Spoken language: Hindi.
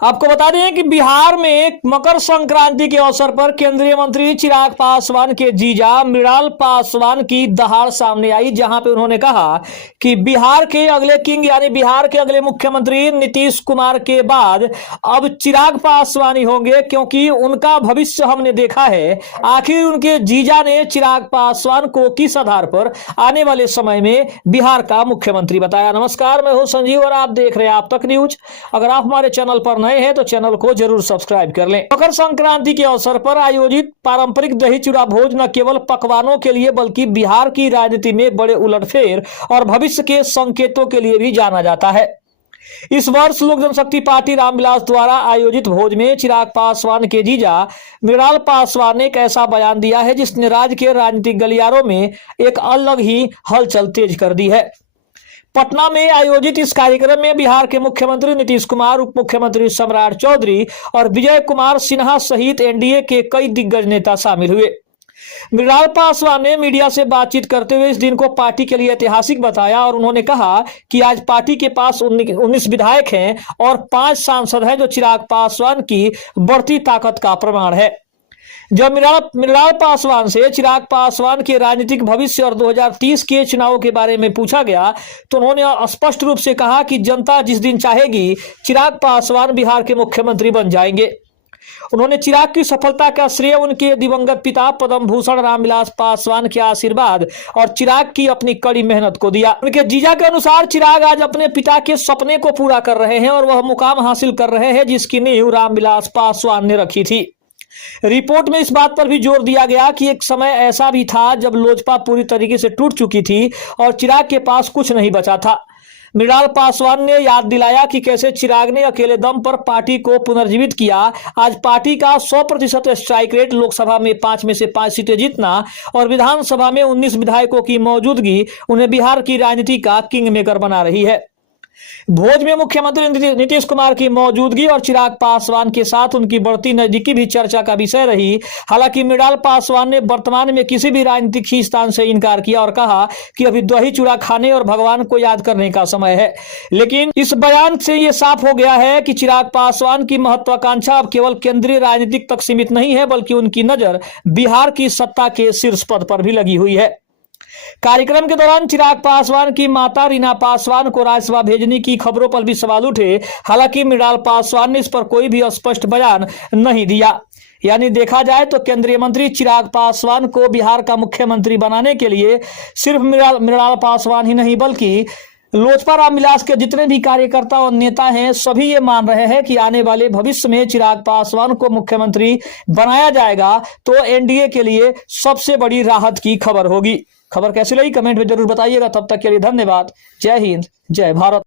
आपको बता दें कि बिहार में मकर संक्रांति के अवसर पर केंद्रीय मंत्री चिराग पासवान के जीजा मृणाल पासवान की दहाड़ सामने आई, जहां पे उन्होंने कहा कि बिहार के अगले किंग यानी बिहार के अगले मुख्यमंत्री नीतीश कुमार के बाद अब चिराग पासवान ही होंगे, क्योंकि उनका भविष्य हमने देखा है। आखिर उनके जीजा ने चिराग पासवान को किस आधार पर आने वाले समय में बिहार का मुख्यमंत्री बताया। नमस्कार, मैं हूं संजीव और आप देख रहे हैं आप तक न्यूज। अगर आप हमारे चैनल पर नए हैं तो चैनल को जरूर सब्सक्राइब कर लें। मकर संक्रांति के अवसर पर आयोजित पारंपरिक दही चूड़ा भोज न केवल पकवानों के लिए बल्कि बिहार की राजनीति में बड़े उलटफेर और भविष्य के संकेतों के लिए भी जाना जाता है। इस वर्ष लोक जनशक्ति पार्टी रामविलास द्वारा आयोजित भोज में चिराग पासवान के जीजा मृणाल पासवान ने एक ऐसा बयान दिया है जिसने राज्य के राजनीतिक गलियारों में एक अलग ही हलचल तेज कर दी है। पटना में आयोजित इस कार्यक्रम में बिहार के मुख्यमंत्री नीतीश कुमार, उप मुख्यमंत्री सम्राट चौधरी और विजय कुमार सिन्हा सहित एनडीए के कई दिग्गज नेता शामिल हुए। मृणाल पासवान ने मीडिया से बातचीत करते हुए इस दिन को पार्टी के लिए ऐतिहासिक बताया और उन्होंने कहा कि आज पार्टी के पास 19 विधायक हैं और 5 सांसद हैं, जो चिराग पासवान की बढ़ती ताकत का प्रमाण है। जब मृणाल पासवान से चिराग पासवान के राजनीतिक भविष्य और 2030 के चुनावों के बारे में पूछा गया तो उन्होंने स्पष्ट रूप से कहा कि जनता जिस दिन चाहेगी चिराग पासवान बिहार के मुख्यमंत्री बन जाएंगे। उन्होंने चिराग की सफलता का श्रेय उनके दिवंगत पिता पद्म भूषण रामविलास पासवान के आशीर्वाद और चिराग की अपनी कड़ी मेहनत को दिया। उनके जीजा के अनुसार चिराग आज अपने पिता के सपने को पूरा कर रहे हैं और वह मुकाम हासिल कर रहे हैं जिसकी नींव रामविलास पासवान ने रखी थी। रिपोर्ट में इस बात पर भी जोर दिया गया कि एक समय ऐसा भी था जब लोजपा पूरी तरीके से टूट चुकी थी और चिराग के पास कुछ नहीं बचा था। मृणाल पासवान ने याद दिलाया कि कैसे चिराग ने अकेले दम पर पार्टी को पुनर्जीवित किया। आज पार्टी का 100% स्ट्राइक रेट, लोकसभा में 5 में से 5 सीटें जीतना और विधानसभा में 19 विधायकों की मौजूदगी उन्हें बिहार की राजनीति का किंग मेकर बना रही है। भोज में मुख्यमंत्री नीतीश कुमार की मौजूदगी और चिराग पासवान के साथ उनकी बढ़ती नजदीकी भी चर्चा का विषय रही। हालांकि मृणाल पासवान ने वर्तमान में किसी भी राजनीतिक खींचतान से इनकार किया और कहा कि अभी दही चूड़ा खाने और भगवान को याद करने का समय है। लेकिन इस बयान से यह साफ हो गया है कि चिराग पासवान की महत्वाकांक्षा अब केवल केंद्रीय राजनीतिक तक सीमित नहीं है, बल्कि उनकी नजर बिहार की सत्ता के शीर्ष पद पर भी लगी हुई है। कार्यक्रम के दौरान चिराग पासवान की माता रीना पासवान को राज्यसभा भेजने की खबरों पर भी सवाल उठे। हालांकि मृणाल पासवान ने इस पर कोई भी स्पष्ट बयान नहीं दिया। यानी देखा जाए तो केंद्रीय मंत्री चिराग पासवान को बिहार का मुख्यमंत्री बनाने के लिए सिर्फ मृणाल पासवान ही नहीं बल्कि लोजपा रामविलास के जितने भी कार्यकर्ता और नेता हैं सभी ये मान रहे हैं कि आने वाले भविष्य में चिराग पासवान को मुख्यमंत्री बनाया जाएगा तो एनडीए के लिए सबसे बड़ी राहत की खबर होगी। खबर कैसी लगी कमेंट में जरूर बताइएगा। तब तक के लिए धन्यवाद। जय हिंद, जय भारत।